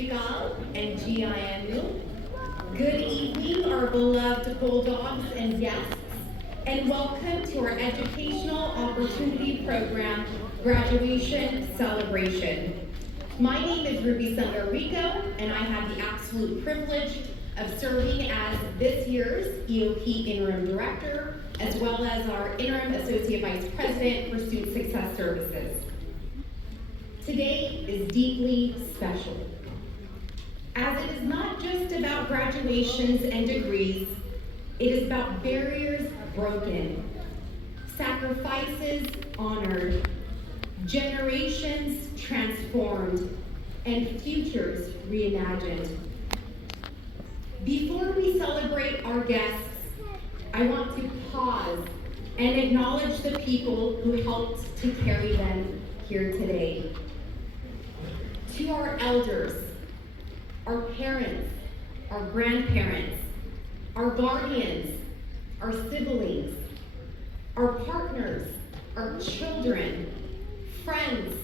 Srigal and GIMU. Good evening, our beloved Bulldogs and guests, and welcome to our Educational Opportunity Program Graduation Celebration. My name is Ruby Sangarico, and I have the absolute privilege of serving as this year's EOP Interim Director, as well as our Interim Associate Vice President for Student Success Services. Today is deeply special, as it is not just about graduations and degrees, it is about barriers broken, sacrifices honored, generations transformed, and futures reimagined. Before we celebrate our guests, I want to pause and acknowledge the people who helped to carry them here today. To our elders, our parents, our grandparents, our guardians, our siblings, our partners, our children, friends,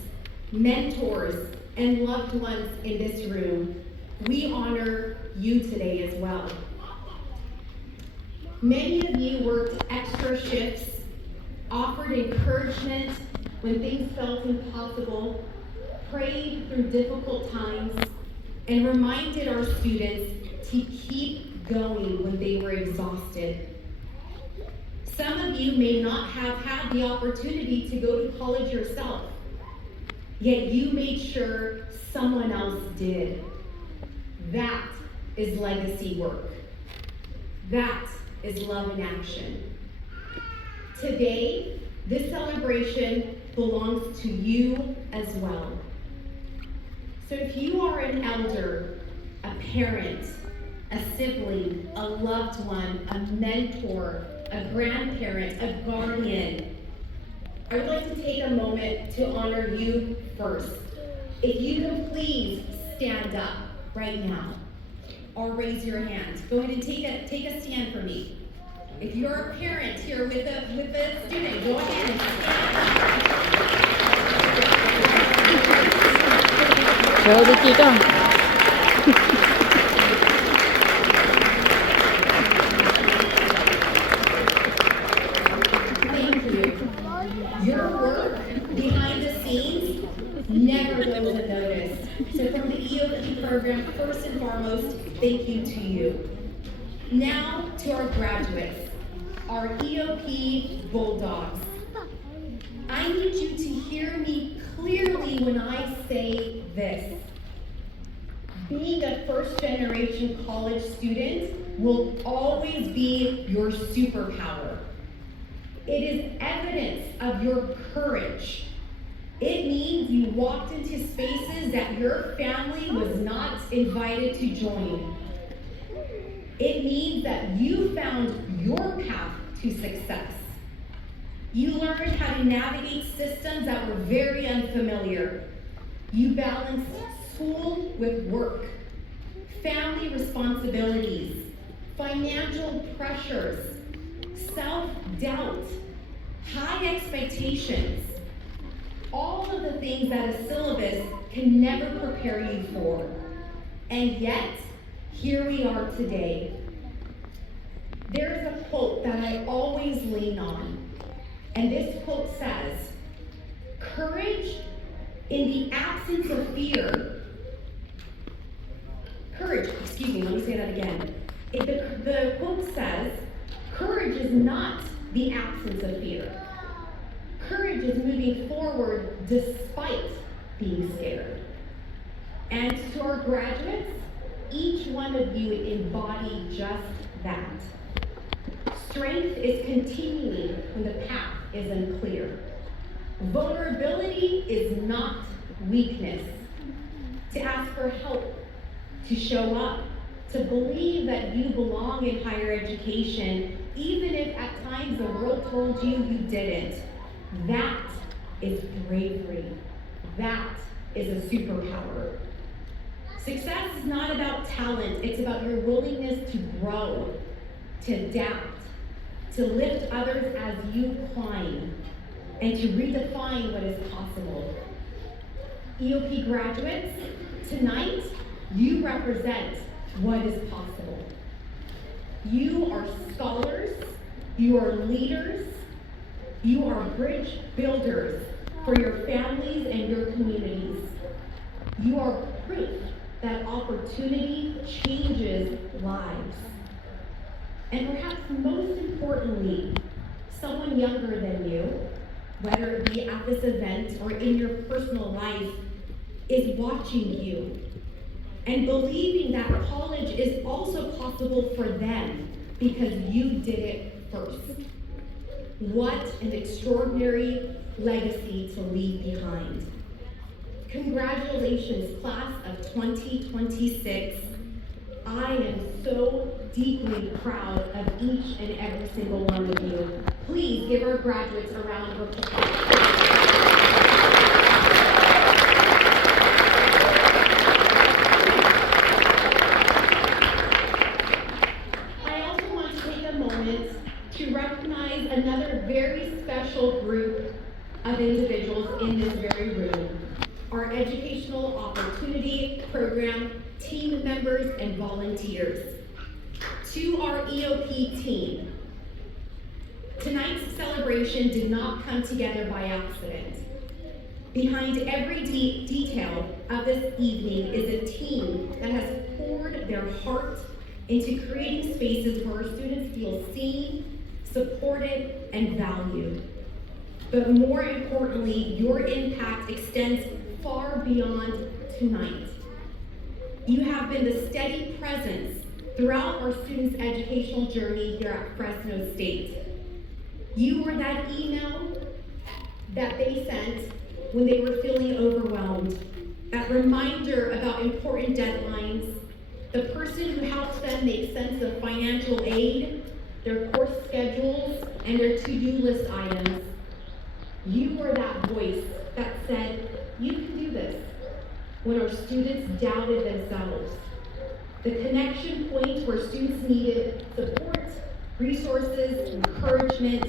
mentors, and loved ones in this room, we honor you today as well. Many of you worked extra shifts, offered encouragement when things felt impossible, prayed through difficult times, and reminded our students to keep going when they were exhausted. Some of you may not have had the opportunity to go to college yourself, yet you made sure someone else did. That is legacy work. That is love in action. Today, this celebration belongs to you as well. So if you are an elder, a parent, a sibling, a loved one, a mentor, a grandparent, a guardian, I would like to take a moment to honor you first. If you can please stand up right now or raise your hand. Go ahead and take a stand for me. If you're a parent here with a student, go ahead and stand up. Show the chica. Thank you. Your work behind the scenes never goes unnoticed. So from the EOP program, first and foremost, thank you to you. Now to our graduates, our EOP Bulldogs. I need you to hear me clearly when I say this. Being a first-generation college student will always be your superpower. It is evidence of your courage. It means you walked into spaces that your family was not invited to join. It means that you found your path to success. You learned how to navigate systems that were very unfamiliar. You balanced school with work, family responsibilities, financial pressures, self-doubt, high expectations, all of the things that a syllabus can never prepare you for. And yet, here we are today. There is a quote that I always lean on, and this quote says, "Courage in the absence of fear." Let me say that again. The quote says, "Courage is not the absence of fear. Courage is moving forward despite being scared." And to our graduates, each one of you embody just that. Strength is continuing when the path is unclear. Vulnerability is not weakness. To ask for help, to show up, to believe that you belong in higher education, even if at times the world told you you didn't. That is bravery. That is a superpower. Success is not about talent, it's about your willingness to grow, to adapt, to lift others as you climb, and to redefine what is possible. EOP graduates, tonight, represent what is possible. You are scholars, you are leaders, you are bridge builders for your families and your communities. You are proof that opportunity changes lives. And perhaps most importantly, someone younger than you, whether it be at this event or in your personal life, is watching you and believing that college is also possible for them because you did it first. What an extraordinary legacy to leave behind. Congratulations, class of 2026. I am so deeply proud of each and every single one of you. Please give our graduates a round of applause. To recognize another very special group of individuals in this very room, our Educational Opportunity Program team members and volunteers. To our EOP team, tonight's celebration did not come together by accident. Behind every detail of this evening is a team that has poured their heart into creating spaces where our students feel seen, supported, and valued. But more importantly, your impact extends far beyond tonight. You have been the steady presence throughout our students' educational journey here at Fresno State. You were that email that they sent when they were feeling overwhelmed, that reminder about important deadlines, the person who helps them make sense of financial aid, their course schedules, and their to-do list items. You were that voice that said, you can do this, when our students doubted themselves. The connection point where students needed support, resources, encouragement,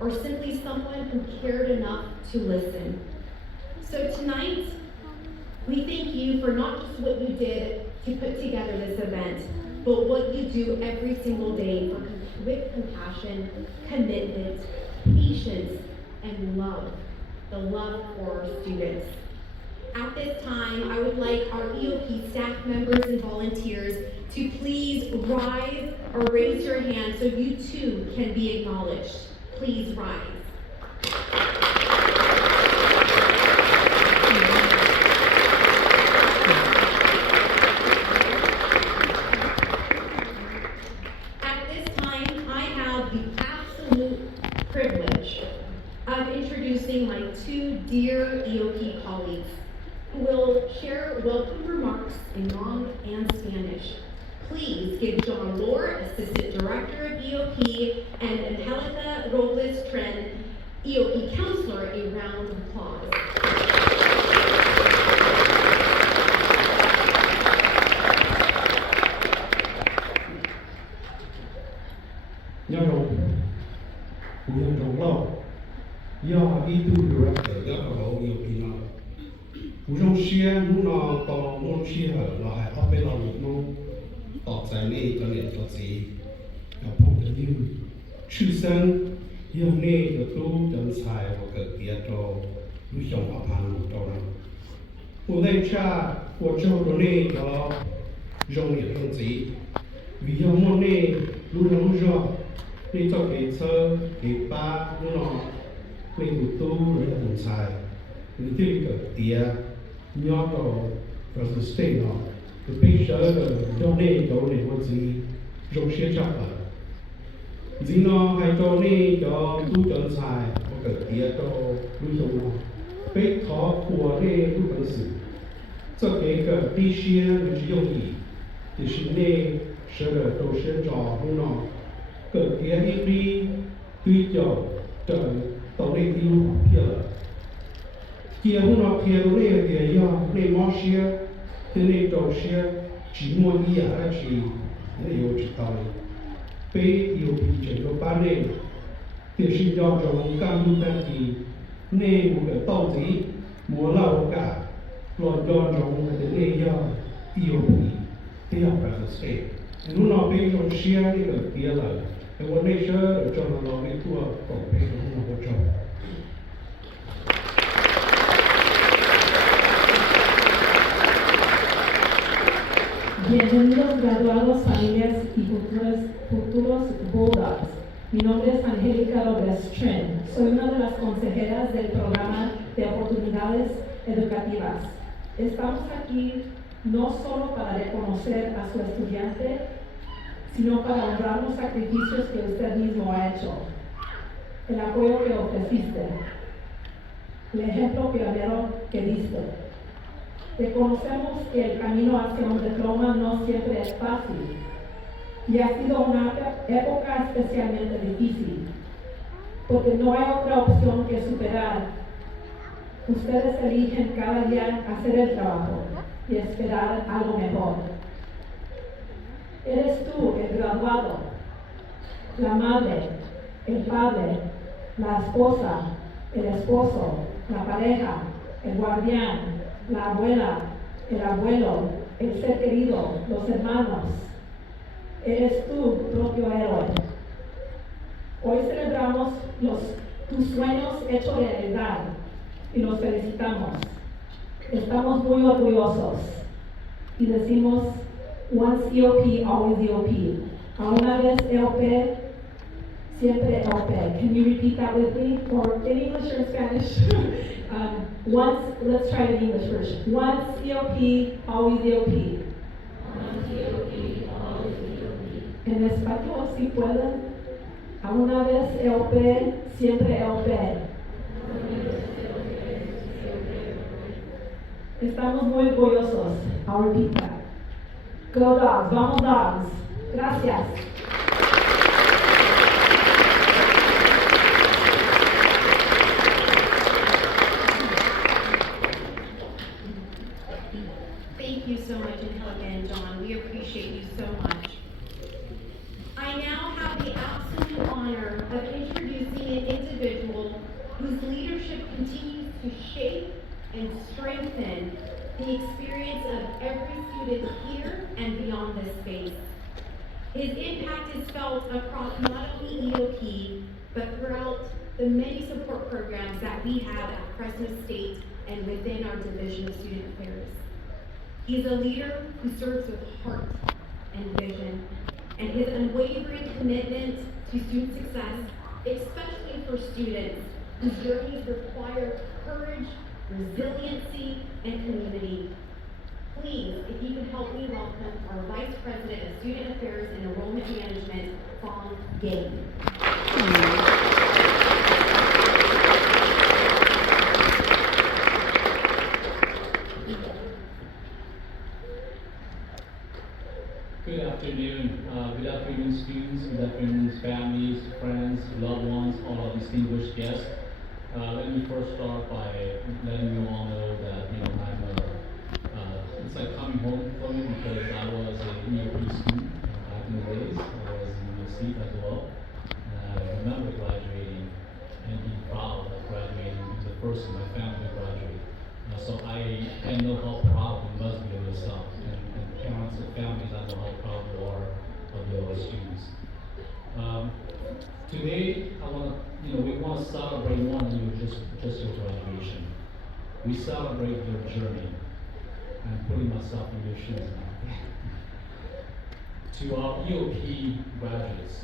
or simply someone who cared enough to listen. So tonight, we thank you for not just what you did to put together this event, but what you do every single day with compassion, commitment, patience, and love, the love for our students. At this time, I would like our EOP staff members and volunteers to please rise or raise your hand so you too can be acknowledged. Please rise. At this time, I have the absolute privilege of introducing my two dear EOP colleagues who will share welcome remarks in Hmong and Spanish. Please give John Lohr, Assistant Director of EOP, and Angelica Robles-Tren, EOP Counselor, a round of applause. Nhờ rộng lâu, do ý tu director do cầu yêu kỳ nào, trong xe lúc nào tàu môn xe hở là hay áp bên lòng nó tọt giải này cho nên cho gì, và phong cái như chư sinh yêu này cho tu chân sai và cái kia cho lúc chồng áp hàng cho nó, của đây cha của châu đó này cho rong nhiệt rong gì, vì do môn này lúc nào lúc rồi nên cho cái sơ cái ba lúc nào nên tu rồi là chân sai, nên tiêu cái kia nhớ vào Fresno State nó, cái bây giờ cho nên có gì rộng xe chắc là gì nó hay cho nên cho tu chân sai và cái kia cho lưu dụng nó bây thọ của nên lưu vận sự cho cái đi xe mình chỉ dùng gì thì sự nên sẽ là tổ sẽ trò không nó cái kia đi tuy cho tàu nên yêu kia kia hôm nào kia lúc này thì do này mò xe thế này trò xe chỉ mua gì à chỉ này yêu chỉ tàu bây yêu bị chuyển vào ban này thì sinh do trong cam du tan thì này một cái tàu gì mua lao cả rồi do trong cái này do yêu bị 第二百个 state，如果被用些那个跌了，我那些叫那老的多搞被用那个叫。Bienvenidos graduados, familias y futuros Bulldogs. Mi nombre es Angélica López Trin. Soy una de las consejeras del programa de oportunidades educativas. Estamos aquí no solo para reconocer a su estudiante, sino para honrar los sacrificios que usted mismo ha hecho, el apoyo que ofreciste, el ejemplo pionero que diste. Reconocemos que el camino hacia un diploma no siempre es fácil y ha sido una época especialmente difícil, porque no hay otra opción que superar. Ustedes eligen cada día hacer el trabajo y esperar algo mejor. Eres tú el graduado, la madre, el padre, la esposa, el esposo, la pareja, el guardián, la abuela, el abuelo, el ser querido, los hermanos. Eres tu propio héroe. Hoy celebramos tus sueños hechos realidad y los felicitamos. Estamos muy orgullosos y decimos, once EOP, always EOP. A una vez EOP, siempre EOP. Can you repeat that with me? Or in English or Spanish? Once, let's try it in English first. Once EOP, always EOP. Once EOP, always EOP. En español, si pueden. A una vez EOP, siempre EOP. Estamos muy orgullosos. I'll repeat that. Go Dogs, vamos Dogs. Gracias. Thank you so much, Angelica and John. We appreciate you so much. I now have the absolute honor of introducing an individual whose leadership continues to shape and strengthen the experience of every student here and beyond this space. His impact is felt across not only EOP, but throughout the many support programs that we have at Fresno State and within our Division of Student Affairs. He is a leader who serves with heart and vision, and his unwavering commitment to student success, especially for students whose journeys require courage, resiliency, and community. Please, if you could help me welcome our Vice President of Student Affairs and Enrollment Management, Fong Gabe. Good afternoon. Good afternoon, students. Good afternoon, families, friends, loved ones, all our distinguished guests. Let me first start by letting you all know that it's like coming home for me because I was a EOP student back in the days. I was in the seat as well. And I remember graduating and being proud of graduating as the first in my family to graduate. So I know how proud you must be of yourself, and parents and families, I know how proud you are of your students. Today, we want to celebrate more than just your graduation. We celebrate your journey. I'm putting myself in your shoes now. To our EOP graduates,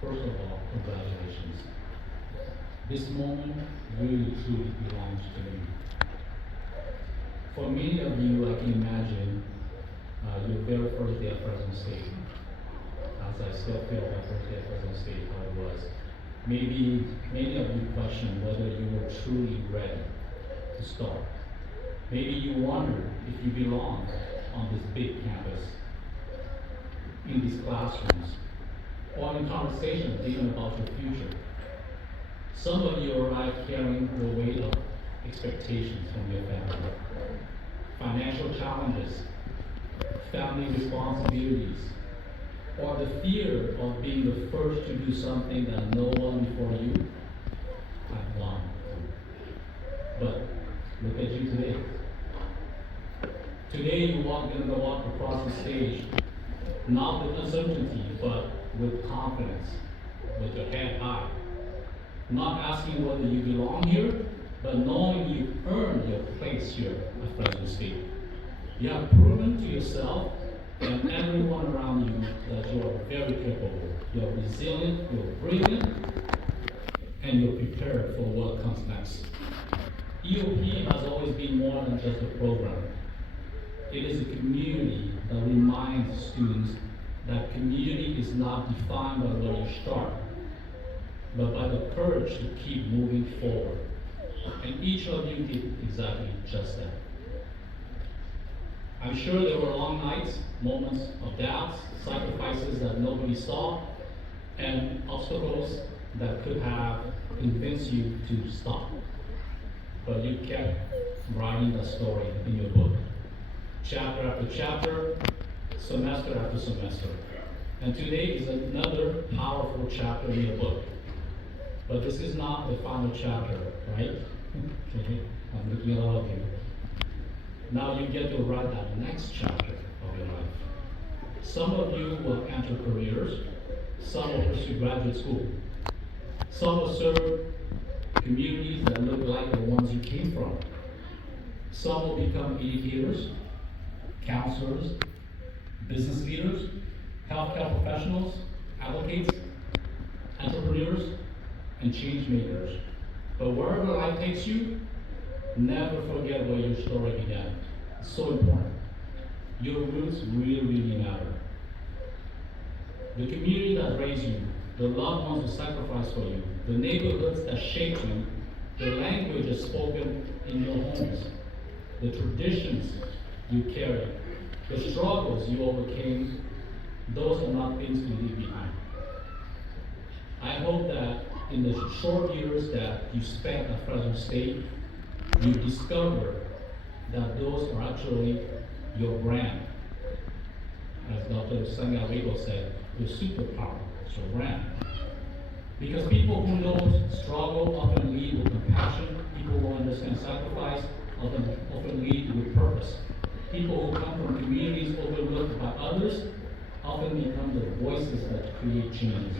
first of all, congratulations. This moment really truly belongs to you. For many of you, I can imagine your very first day at Fresno State. As I still feel my first day at Fresno State, how it was. Maybe many of you question whether you were truly ready to start. Maybe you wonder if you belong on this big campus, in these classrooms, or in conversations even about your future. Some of you arrived carrying the weight of expectations from your family, financial challenges, family responsibilities, or the fear of being the first to do something that no one before you had done. But look at you today. Today you're gonna walk across the stage Not with uncertainty, but with confidence, with your head high. Not asking whether you belong here, but knowing you've earned your place here at Fresno State. You have proven to yourself and everyone around you that you are very capable. You're resilient, you're brilliant, and you're prepared for what comes next. EOP has always been more than just a program. It is a community that reminds students that community is not defined by where you start, but by the courage to keep moving forward. And each of you did exactly just that. I'm sure there were long nights, moments of doubts, sacrifices that nobody saw, and obstacles that could have convinced you to stop. But you kept writing the story in your book, chapter after chapter, semester after semester. And today is another powerful chapter in your book. But this is not the final chapter, right? Okay. I'm looking at all of you. Now you get to write that next chapter of your life. Some of you will enter careers, some will pursue graduate school, some will serve communities that look like the ones you came from. Some will become educators, counselors, business leaders, healthcare professionals, advocates, entrepreneurs, and change makers. But wherever life takes you, never forget where your story began. It's so important. Your roots really, really matter. The community that raised you, the loved ones who sacrificed for you, the neighborhoods that shaped you, the language that's spoken in your homes, the traditions you carry, the struggles you overcame, those are not things to leave behind. I hope that in the short years that you spent at Fresno State, you discover that those are actually your brand. As Dr. Sanga Rigo said, your superpower is your brand. Because people who know struggle often lead with compassion. People who understand sacrifice often lead with purpose. People who come from communities overlooked by others often become the voices that create change.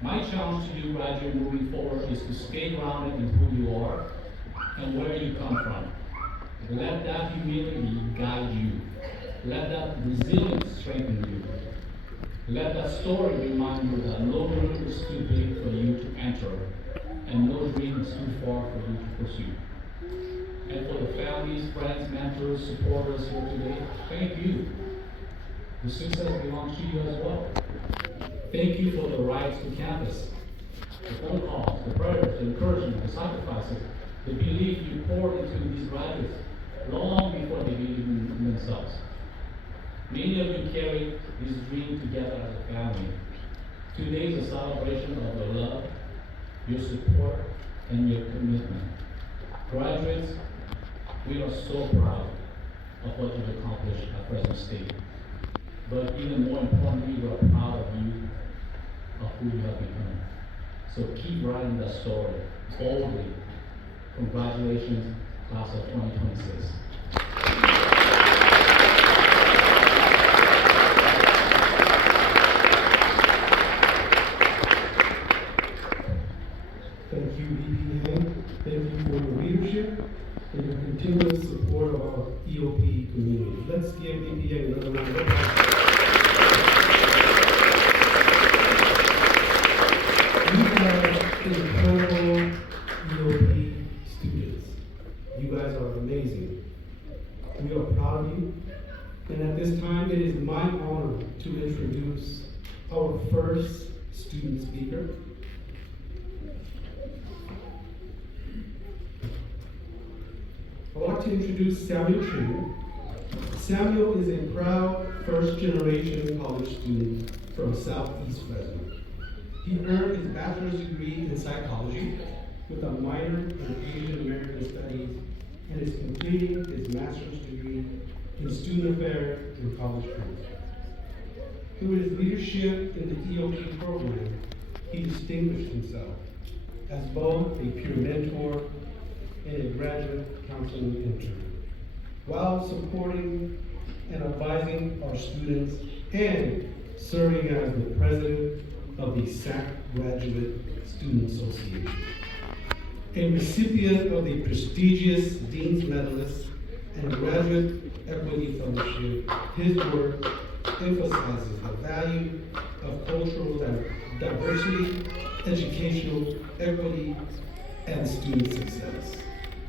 My challenge to you, graduate, moving forward is to stay grounded in who you are and where you come from. Let that humility guide you. Let that resilience strengthen you. Let that story remind you that no room is too big for you to enter, and no dream is too far for you to pursue. And for the families, friends, mentors, supporters here today, thank you. The success belongs to you as well. Thank you for the rides to campus, the phone calls, the prayers, the encouragement, the sacrifices, the belief you poured into these graduates long before they believed in themselves. Many of you carry this dream together as a family. Today is a celebration of your love, your support, and your commitment. Graduates, we are so proud of what you've accomplished at Fresno State. But even more importantly, we are proud of you, of who you have become. So keep writing that story boldly. Congratulations, class of 2026. Thank you, EPA. Thank you for your leadership and your continuous support of our EOP community. Let's give EPA another round of applause. We have incredible EOP students. You guys are amazing. We are proud of you. And at this time, it is my honor to introduce our first student speaker. I'd like to introduce Samuel Chu. Samuel is a proud first-generation college student from Southeast Fresno. He earned his bachelor's degree in psychology with a minor in Asian American studies and is completing his master's degree in student affairs and college careers. Through his leadership in the EOP program, he distinguished himself as both a peer mentor and a graduate counseling intern, while supporting and advising our students and serving as the president of the SAC Graduate Student Association. A recipient of the prestigious Dean's Medalist and Graduate Equity Fellowship, his work emphasizes the value of cultural diversity, educational equity, and student success.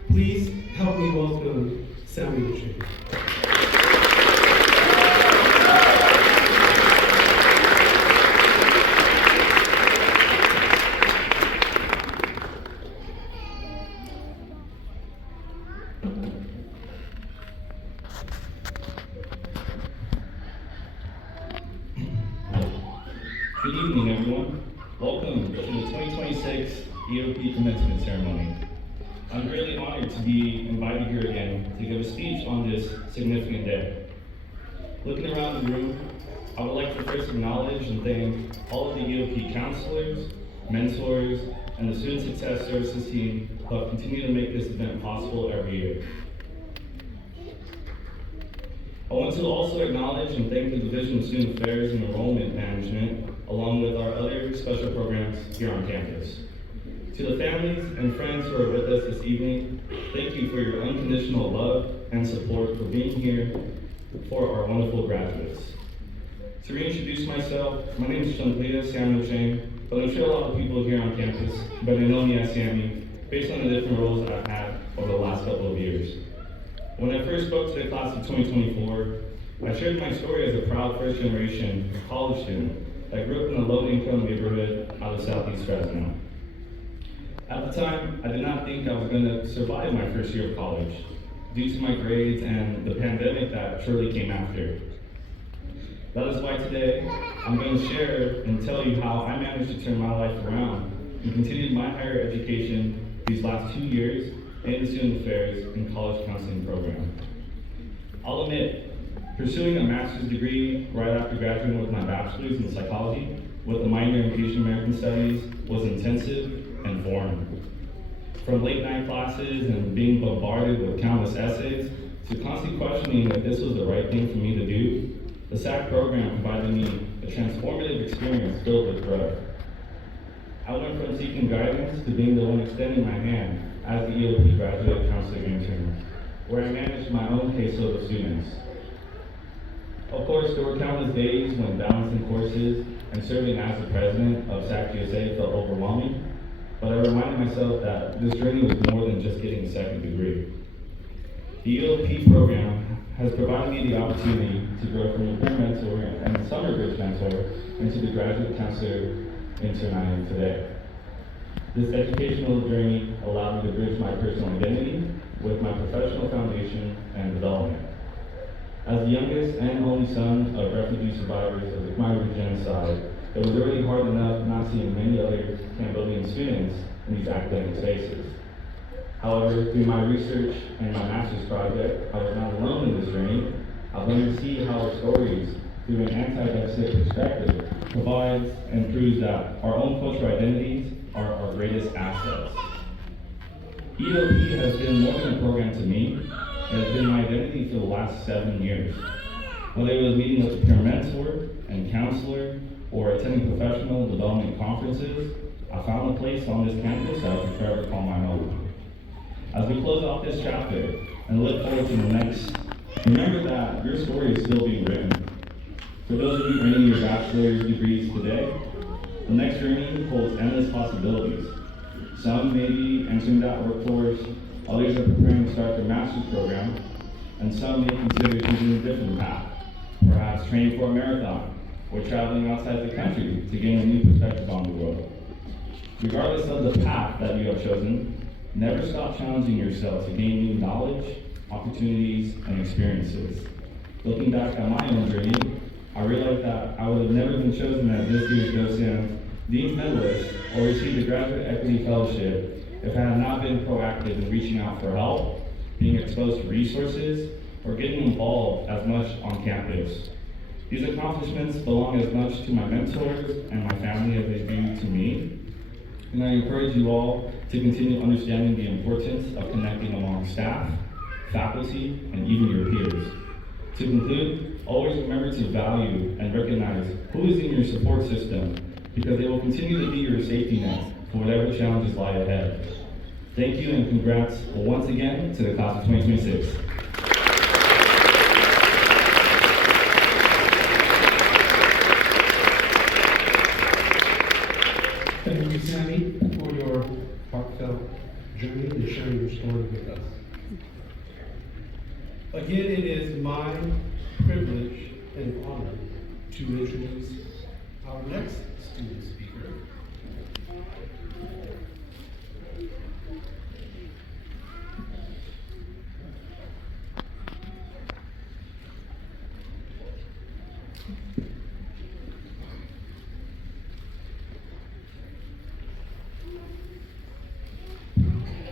Please help me welcome Samuel Chang. Good evening, everyone. Welcome to the 2026 Eop Commencement Ceremony. I'm really honored to be invited here again to give a speech on this significant day. Looking around the room, I would like to first acknowledge and thank all of the Eop counselors, mentors, and the Student Success Services team who have continued to make this event possible every year. I want to also acknowledge and thank the Division of Student Affairs and Enrollment Management, along with our other special programs here on campus. To the families and friends who are with us this evening, thank you for your unconditional love and support for being here for our wonderful graduates. To reintroduce myself, my name is Chandlia Samuel Chang, but I'm sure a lot of people here on campus better know me as Sammy, based on the different roles that I've had over the last couple of years. When I first spoke to the class of 2024, I shared my story as a proud first-generation college student that grew up in a low-income neighborhood out of Southeast Fresno. At the time, I did not think I was going to survive my first year of college due to my grades and the pandemic that shortly came after. That is why today, I'm going to share and tell you how I managed to turn my life around and continued my higher education these last 2 years in the Student Affairs and College Counseling program. I'll admit, pursuing a master's degree right after graduating with my bachelor's in psychology with a minor in Asian American Studies was intensive and foreign. From late night classes and being bombarded with countless essays to constantly questioning if this was the right thing for me to do, the SAC program provided me a transformative experience filled with growth. I went from seeking guidance to being the one extending my hand as the Eop Graduate Counseling Intern, where I managed my own caseload of students. Of course, there were countless days when balancing courses and serving as the president of SAC USA felt overwhelming, but I reminded myself that this journey was more than just getting a second degree. The Eop program has provided me the opportunity to grow from a peer mentor and summer bridge mentor into the graduate counselor intern I am today. This educational journey allowed me to bridge my personal identity with my professional foundation and development. As the youngest and only son of refugee survivors of the Khmer Rouge genocide, it was already hard enough not seeing many other Cambodian students in these academic spaces. However, through my research and my master's project, I was not alone in this journey. I've learned to see how our stories, through an anti-deficit perspective, provides and proves that our own cultural identities are our greatest assets. Eop has been more than a program to me. It has been my identity for the last 7 years. Whether it was meeting with a peer mentor and counselor or attending professional development conferences, I found a place on this campus that I can forever call my home. As we close off this chapter and look forward to the next, remember that your story is still being written. For those of you earning your bachelor's degrees today, the next journey holds endless possibilities. Some may be entering that workforce, others are preparing to start their master's program, and some may consider choosing a different path, perhaps training for a marathon or traveling outside the country to gain a new perspective on the world. Regardless of the path that you have chosen, never stop challenging yourself to gain new knowledge, opportunities, and experiences. Looking back at my own journey, I realized that I would have never been chosen as this year's docent, Dean's Medalist, or received a Graduate Equity Fellowship if I had not been proactive in reaching out for help, being exposed to resources, or getting involved as much on campus. These accomplishments belong as much to my mentors and my family as they do to me, and I encourage you all to continue understanding the importance of connecting among staff, faculty, and even your peers. To conclude, always remember to value and recognize who is in your support system, because they will continue to be your safety net for whatever challenges lie ahead. Thank you and congrats once again to the class of 2026. Thank you, Sammy, for your heartfelt journey and sharing your story with us. Again, it is my privilege and honor to introduce our next student speaker.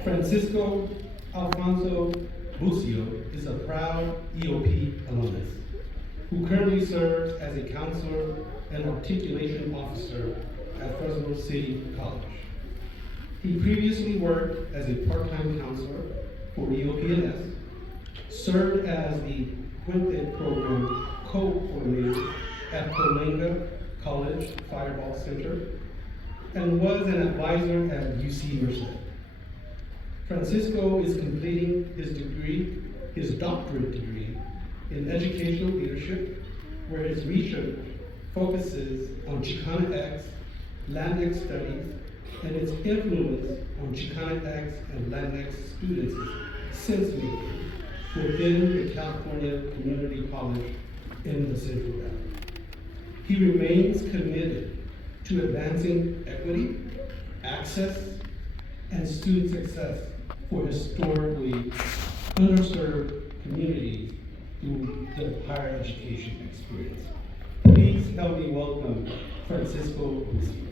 Francisco Alfonso Bucio is a proud EOP alumnus who currently serves as a counselor and articulation officer at Fresno City College. He previously worked as a part-time counselor for EOP&S, served as the Puente Program co-coordinator at Coalinga College Fireball Center, and was an advisor at UC Merced. Francisco is completing his doctorate degree in educational leadership, where his research focuses on Chicana X, Latinx studies, and its influence on Chicana X and Latinx students since making within the California Community College in the Central Valley. He remains committed to advancing equity, access, and student success for historically underserved communities through the higher education experience. Please help me welcome Francisco Bucio.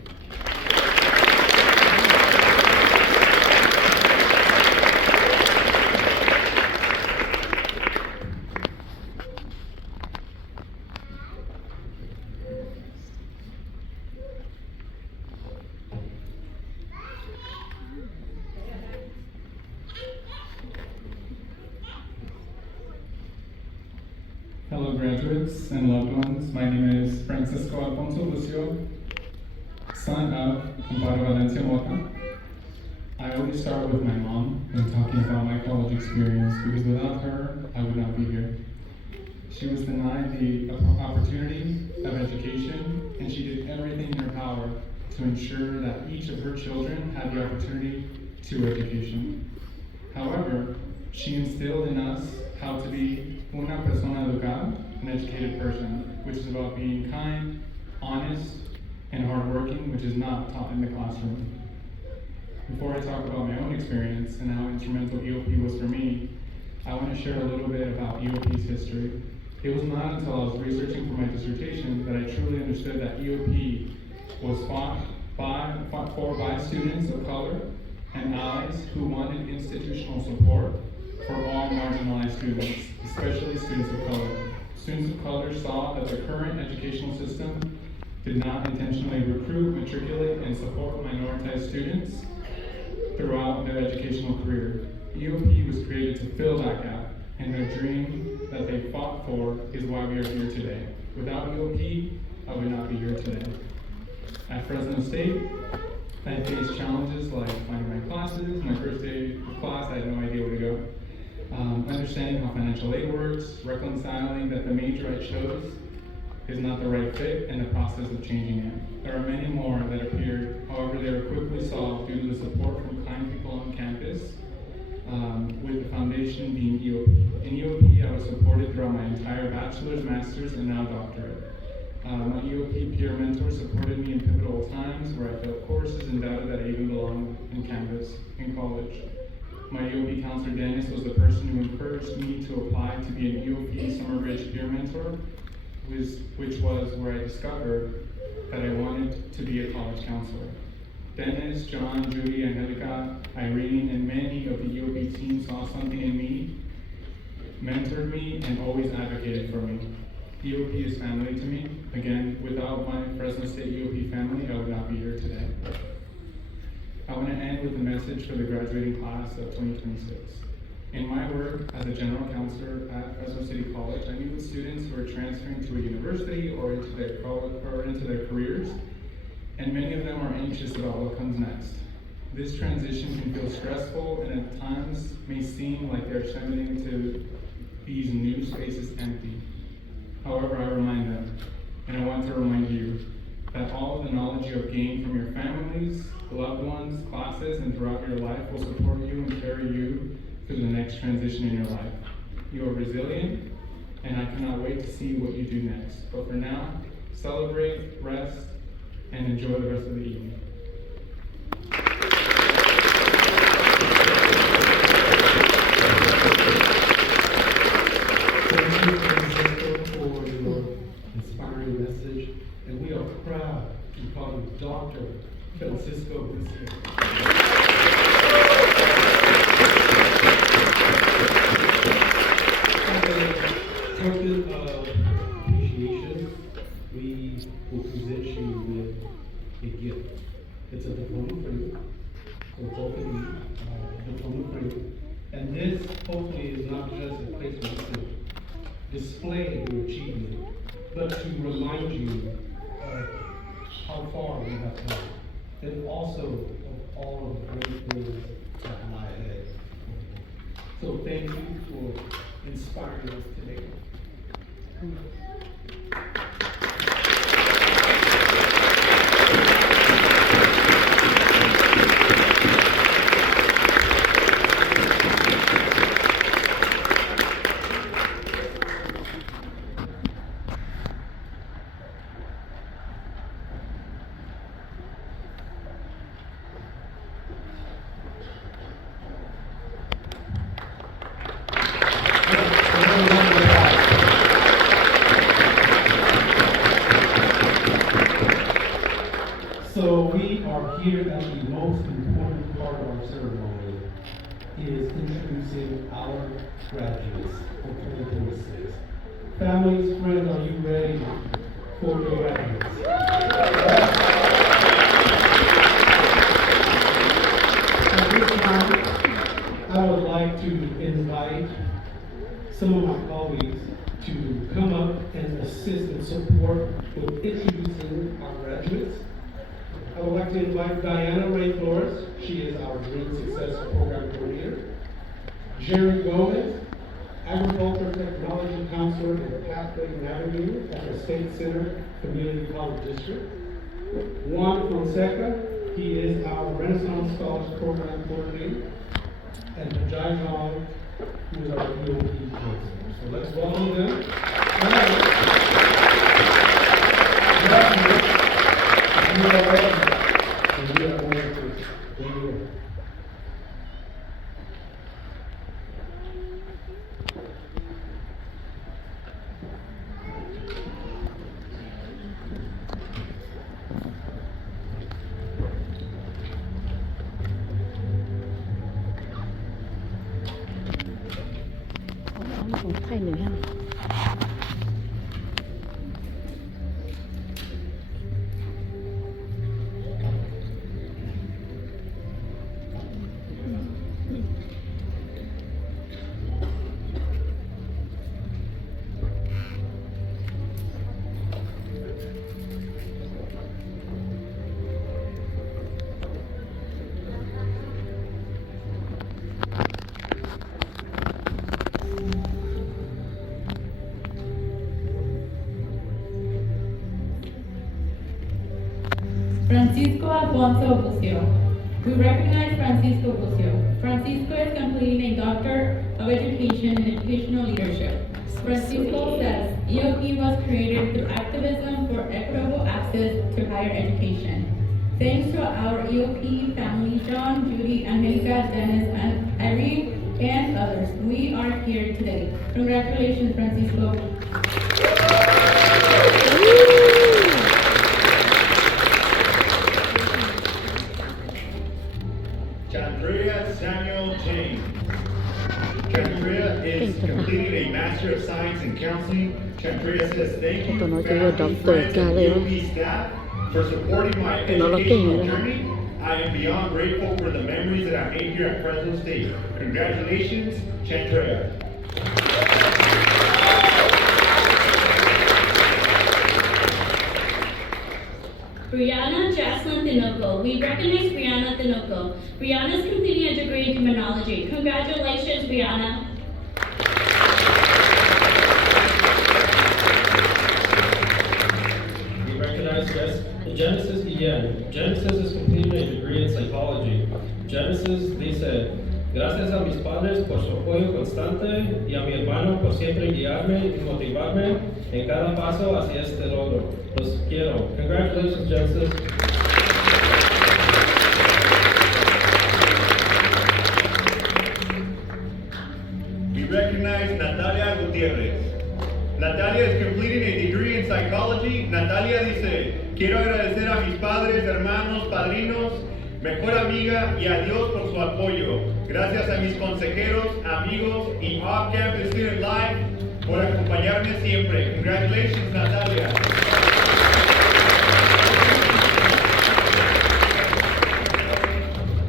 Hello graduates and loved ones, my name is Francisco Alfonso Lucio, son of Amparo Valencia Mota. I always start with my mom when talking about my college experience, because without her, I would not be here. She was denied the opportunity of education, and she did everything in her power to ensure that each of her children had the opportunity to education. However, she instilled in us how to be una persona educada, an educated person, which is about being kind, honest, and hardworking, which is not taught in the classroom. Before I talk about my own experience and how instrumental EOP was for me, I want to share a little bit about EOP's history. It was not until I was researching for my dissertation that I truly understood that EOP was fought for by students of color and allies who wanted institutional support for all marginalized students, especially students of color. Students of color saw that the current educational system did not intentionally recruit, matriculate, and support minoritized students throughout their educational career. EOP was created to fill that gap, and the dream that they fought for is why we are here today. Without EOP, I would not be here today. At Fresno State, I faced challenges like finding my classes. My first day of class, I had no idea where to go. Understanding how financial aid works, reconciling that the major I chose is not the right fit, and the process of changing it. There are many more that appeared, however, they were quickly solved due to the support from kind people on campus, with the foundation being EOP. In EOP, I was supported throughout my entire bachelor's, master's, and now doctorate. My EOP peer mentor supported me in pivotal times where I failed courses and doubted that I even belonged in college. My EOP counselor, Dennis, was the person who encouraged me to apply to be an EOP Summer Bridge peer mentor, which was where I discovered that I wanted to be a college counselor. Dennis, John, Judy, Angelica, Irene, and many of the EOP team saw something in me, mentored me, and always advocated for me. EOP is family to me. Again, without my Fresno State EOP family, I would not be here today. I want to end with a message for the graduating class of 2026. In my work as a general counselor at Fresno City College, I meet with students who are transferring to a university or into their careers, and many of them are anxious about what comes next. This transition can feel stressful and at times may seem like they're stepping into these new spaces empty. However, I remind them, and I want to remind you, that all of the knowledge you have gained from your families, loved ones, classes, and throughout your life will support you and carry you through the next transition in your life. You are resilient, and I cannot wait to see what you do next. But for now, celebrate, rest, and enjoy the rest of the evening. Thank you, Francisco, for your inspiring message, and we are proud to call you Dr. Francisco Lucio. As a token of appreciation, we will present you with a gift. It's a diploma for you, for both of you, diploma for you. And this hopefully is not just a place where you can display your achievement, but to remind you of how far you have come, and also of all of the great things that lie ahead. So thank you for inspiring us today. So we are here at the most important part of our ceremony is introducing our graduates for 2026. Families, friends, are you ready for your graduates? At this time, I would like to invite some of my colleagues to come up and assist and support with introducing our graduates. I would like to invite Diana Ray Flores. She is our Dream Success Program Coordinator. Jerry Gomez, Agriculture Technology Counselor and Pathway Navigator at the State Center Community College District. Juan Fonseca, he is our Renaissance Scholars Program Coordinator. And Jai Jong, who is our EOP Counselor. So let's welcome them. You are ready. And we are going to bring you in. Của thầy nữa ha. Francisco Alfonso Bucio. We recognize Francisco Bucio. Francisco is completing a Doctor of Education in Educational Leadership. Francisco says EOP was created through activism for equitable access to higher education. Thanks to our EOP family, John, Judy, Angelica, Dennis, and Irene, and others, we are here today. Congratulations, Francisco. Chandrea Samuel James. Chandrea is completing a Master of Science in Counseling. Chandrea says thank you, Tụi nó family, chưa đọc friends, tuổi and ca lên. EOP staff for supporting my Tụi nó là kinh educational rồi đó. journey. I am beyond grateful for the memories that I made here at Fresno State. Congratulations, Chantrea. Brianna Jaslyn Tinoco. We recognize Brianna Tinoco. Brianna is completing a degree in criminology. Congratulations, Brianna. We recognize Genesis Guillen. Genesis is completing a degree in psychology. Genesis dice, gracias a mis padres por su apoyo constante y a mi hermano por siempre guiarme y motivarme en cada paso hacia este logro. Los quiero. Congratulations, Genesis. We recognize Natalia Gutierrez. Natalia is completing a degree in psychology. Natalia dice, quiero agradecer a mis padres, hermanos, padrinos, mejor amiga y a Dios por su apoyo. Gracias a mis consejeros, amigos y off-campus student life por acompañarme siempre. Congratulations, Natalia.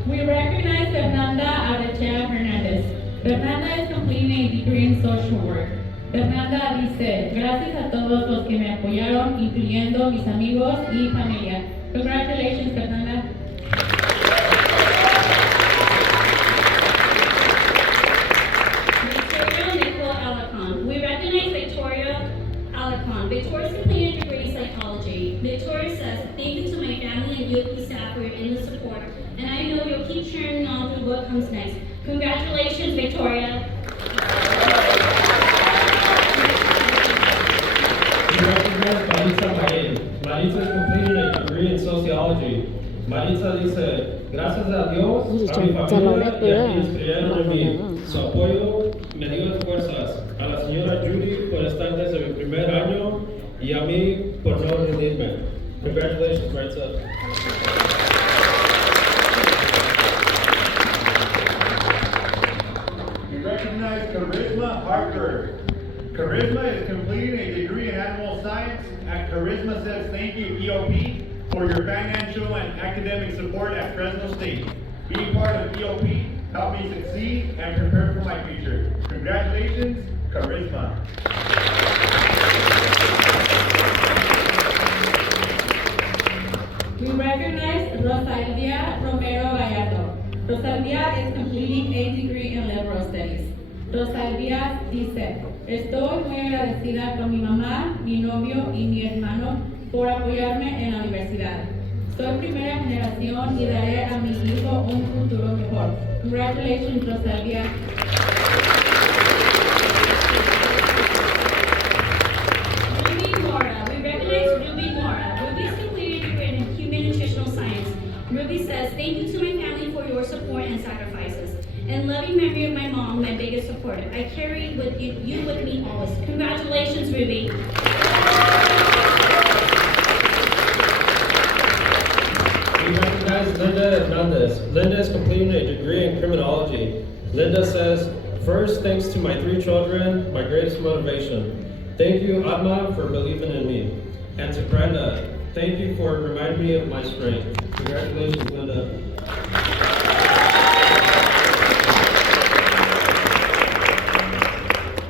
We recognize Fernanda Arechea Hernandez. Fernanda is completing a degree in social work. Fernanda dice, gracias a todos los que me apoyaron, incluyendo mis amigos y familia. Congratulations, Fernanda. Victoria Nicole Alacon. We recognize Victoria Alacon. Victoria is completing a degree in psychology. Victoria says, thank you to my family and Eop staff for your endless support, and I know you'll keep cheering on through what comes next. Congratulations, Victoria. We recognize Maritza Mayen. Maritza is completing a degree in sociology. Maritza dice, gracias a Dios, a mi familia y a quienes creyeron en mí. Su apoyo me dio fuerzas. A la señora Judy por estar desde mi primer año y a mí por no rendirme. Congratulations, Maritza. We recognize Charisma Harper. Charisma is completing a degree in animal science. And Charisma says thank you, EOP, for your financial and academic support at Fresno State. Being part of EOP helped me succeed and prepare for my future. Congratulations, Charisma. We recognize Rosalía Romero Gallardo. Rosalía is completing a degree in liberal studies. Rosalía dice, estoy muy agradecida con mi mamá, mi novio y mi hermano por apoyarme en la universidad. Soy primera generación y daré a mi hijo un futuro mejor. Congratulations, Rosalía. Ruby Mora. We recognize Ruby Mora. Ruby is completing a degree in human nutritional science. Ruby says, thank you to my family for your support and sacrifices. In loving memory of my mom, my biggest supporter. I carry with you with me always. Congratulations, Ruby. We recognize Linda Hernandez. Linda is completing a degree in criminology. Linda says, first, thanks to my 3 children, my greatest motivation. Thank you, Adma, for believing in me. And to Brenda, thank you for reminding me of my strength. Congratulations, Linda.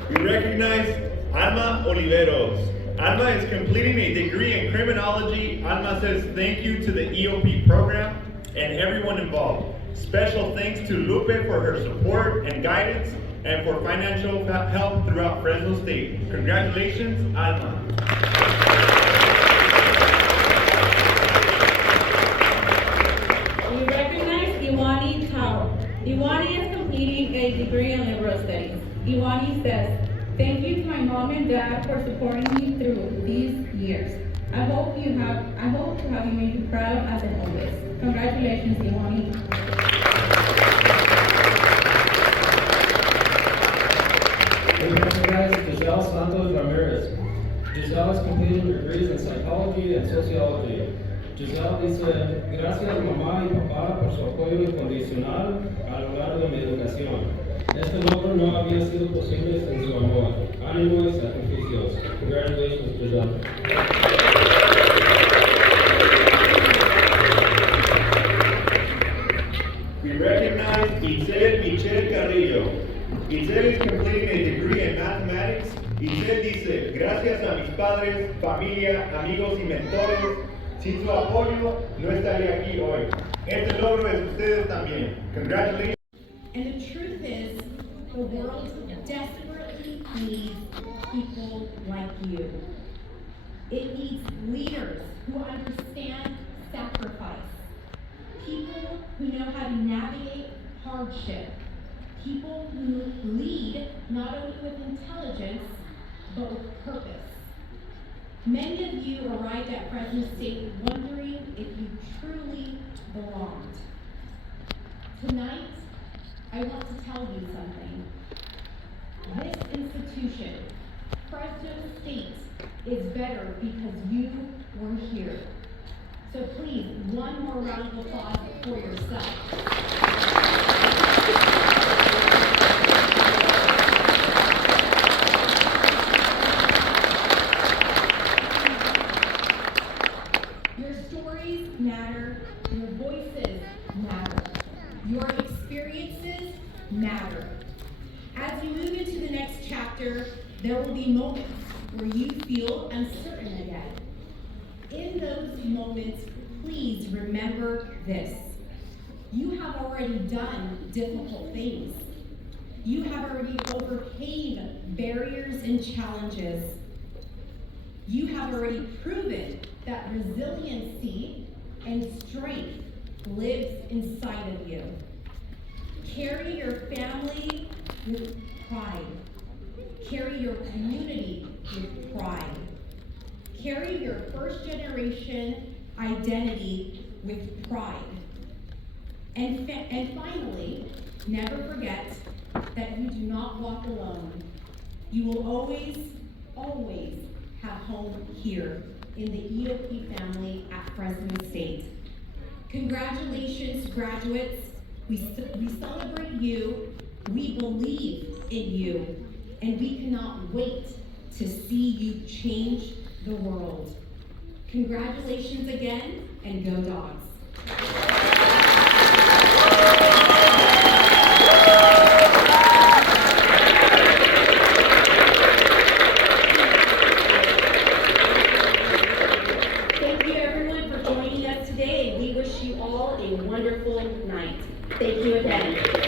We recognize Alma Oliveros. Alma is completing a degree in criminology. Alma says thank you to the EOP program and everyone involved. Special thanks to Lupe for her support and guidance and for financial help throughout Fresno State. Congratulations, Alma. We recognize Iwani Tao. Iwani is completing a degree in liberal studies. Iwani says, thank you to my mom and dad for supporting me through these years. I hope to have you made you proud as an oldest. Congratulations, Iwani. We recognize Giselle Santos Ramirez. Giselle is completing degrees in psychology and sociology. Giselle dice, gracias mamá y papá por su apoyo incondicional a lo largo de mi educación. Este logro no había sido posible sin su amor, ánimo y sacrificios. Congratulations, Giselle. padres, familia, amigos y mentores. Sin su apoyo, no estaría aquí hoy. Este logro es de ustedes también. Congratulations. And the truth is, the world desperately needs people like you. It needs leaders who understand sacrifice, people who know how to navigate hardship, people who lead not only with intelligence, but with purpose. Many of you arrived at Fresno State wondering if you truly belonged. Tonight, I want to tell you something. This institution, Fresno State, is better because you were here. So please, one more round of applause for yourself. Your stories matter, your voices matter, your experiences matter. As you move into the next chapter, there will be moments where you feel uncertain again. In those moments, please remember this. You have already done difficult things. You have already overcame barriers and challenges. You have already proven that resiliency and strength lives inside of you. Carry your family with pride. Carry your community with pride. Carry your first generation identity with pride. And finally, never forget that you do not walk alone. You will always, always have home here in the Eop family at Fresno State. Congratulations, graduates. We celebrate you, we believe in you, and we cannot wait to see you change the world. Congratulations again, and go Dogs. Thank you everyone for joining us today, and we wish you all a wonderful night. Thank you again.